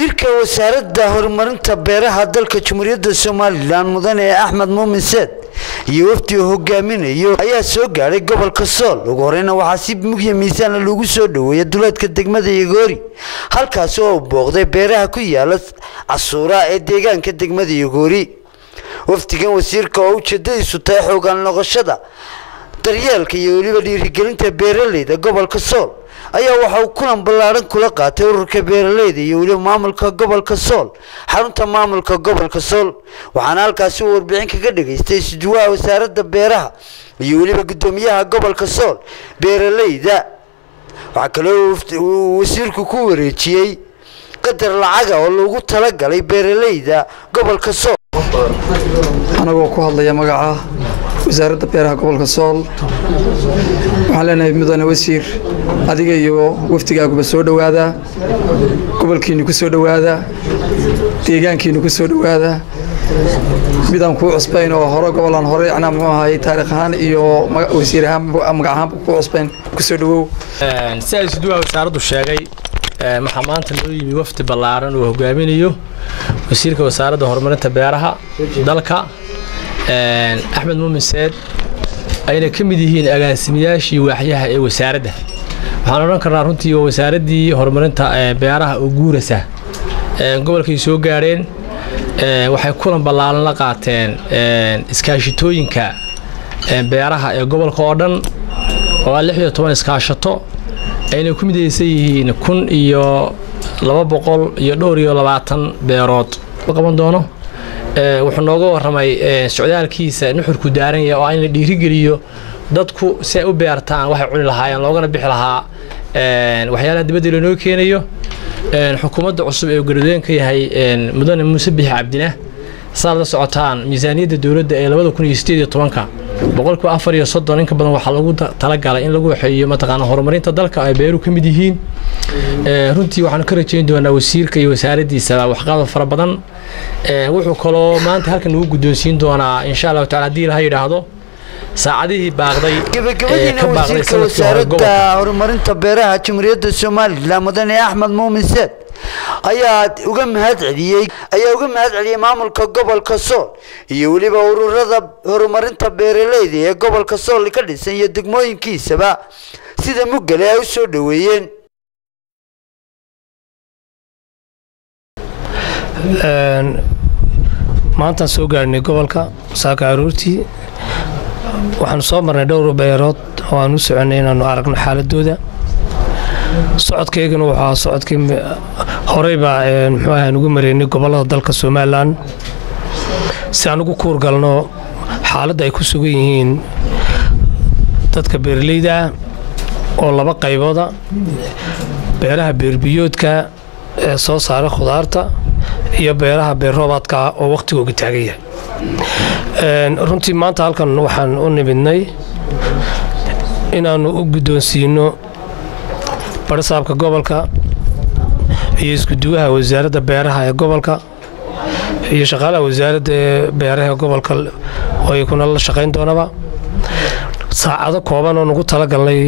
wasiirka wasaaradda horumarinta beeraha dalka Jamhuuriyadda Soomaaliland mudane Axmed Muumin Seed iyo wafdi hogaaminayo ayaa soo gaaray gobolka Sool ugu horeyna waxa si mugya miisaan lagu soo dhaweeyay duleedka degmada Yagoori halkaas oo booqday beeraha ku yaala Casuura ee deegaanka degmada Yagoori wafdigan wasiirka oo ujeedadiisu tahay xoogan noqoshada daryeelka iyo waliba dhiirigelinta beeraleyda gobolka Sool ayaa waxa uu kulan ballaaran kula qaatay ururka beeraleyda iyo waliba maamulka gobolka Sool xarunta maamulka gobolka Sool waxaana halkaas uu warbixin kaga dhageystay sujuwaha wasaaradda beeraha iyo waliba gudoomiyaha gobolka Sool beeraleyda waxa kale oo wasiirku ku wareejiyay qadar lacag oo loogu talagalay beeraleyda gobolka Sool anagoo ku hadlaya magaca wasaaradda beeraha gobolka Sool waxaan leenahay mudane wasiir adiga iyo waftigaaguba soo dhawaada gobolkiina ku soo dhawaada deegaankiina ku soo dhawaada midaan ku cusbayn oo hore gobolan hore ana ma ahay taariikh ahaan iyo wasiir ahaan magac ahaan ku cusbayn ku soo dhawow sayid duwa wasaaraddu sheegay maxaa maanta loo yimi wafdi ballaaran oo hogaaminayo wasiirka wasaaradda horumarinta beeraha dalka Axmed Muumin Seed ayna kamid yihiin agaasimayaashii waaxyaha ee wasaaradda waxaan oran karnaa runtii wasaaradii horumarinta beeraha oo guuraysa gobolkay soo gaareen waxay kulan ballaaran la qaateen iskaashitooyinka beeraha ee gobolka oo dhan oo 16 iskaashato ayna ku midaysan yihiin 1220 beerood qaban doono wuxuu nooga waramay socdaalkiisa nuxurku daaran yahay oo ay dhiirigeliyo dadku si ay u beertaan waxay cuni lahaayeen loogana bixi lahaa waxyaalaha dibadda loo keenayo xukuumadda cusub ee guddoonka yahay mudane Muuse Biixi Cabdina saarada socotaan miisaaniyadda dawladda ee 2018 boqolkiiba 430 inka badan waxa lagu talagalay in lagu waxeeyo mataqaan horumarinta dalka ay beeru kamid yihiin runtii waxaan ka rajayn doonaa wasiirka iyo wasaaraddiisa waxqabad fara badan wuxuu kaloo maanta halkan ugu guddoonsiin doonaa insha Allah taala hadii la yiraahdo saacadihii baaqday gabagabadiina wasiirka wasaaradda horumarinta beeraha Jamhuuriyadda Soomaaliland mudane Axmed Muumin Seed ayaa uga mahadceliyay maamulka gobolka Sool iyo waliba ururada horumarinta beeraleyda ee gobolka Sool ka dhisan iyo degmooyinkiisaba sida mugale ay u soo dhaweeyeen maanta soo gaarnay gobolka saaka aruurtii waxaan soo marnay dhowr beerood oo aan u soconay inaan aragno xaaladooda socodkeygana waxa socodkii horeyba muxuu ahaan ugu mareynay gobolada dalka Soomaaliland si aan ugu kuur galno xaaladda ay ku sugan yihiin dadka beeraleyda oo laba qaybooda beeraha beerbiyoodka ee soo saara khudaarta iyo beeraha beer roobaadka oo waqtigooda taagan yahay runtii maanta halkan waxaan u nimidnay inaanu u guddoonsiino barsaabka gobolka iyo isku duwaha wasaaradda beeraha ee gobolka iyo shaqaalaha wasaaradda beeraha gobolka oo ay kuna la shaqeyn doonaba saacado kooban oo nagu talagalnay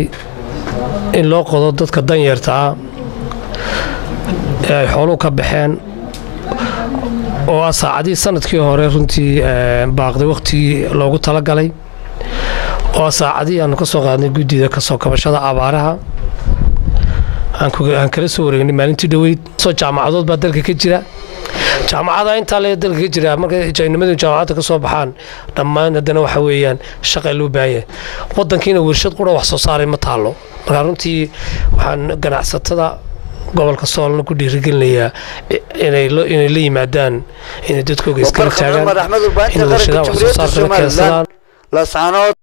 in loo qodo dadka danyarta ah ay xoolo ka baxeen oo saacadii sanadkii hore runtii baaqday waqtigii loogu talagalay oo saacadii aanu ka soo qaadnay guddiga ka soo kabashada abaaraha aan kala soo wareegnay maalintii dhaweyd soo jaamacadood baa dalka ka jira jaamacada inta la dalka ka jira marka jaynimadu jaamacada ka soo baxaan dhammaan hadana waxa weeyaan shaqo loo baahay wadankiina warshad qura wax soo saaray ma taalo marka runtii waxaan ganacsatada gobolka Sool ku dhiirigelinayaa inay la yimaadaan in dadkooda iska taagaan in warshadaha wax soo saarka ka helaan la saanood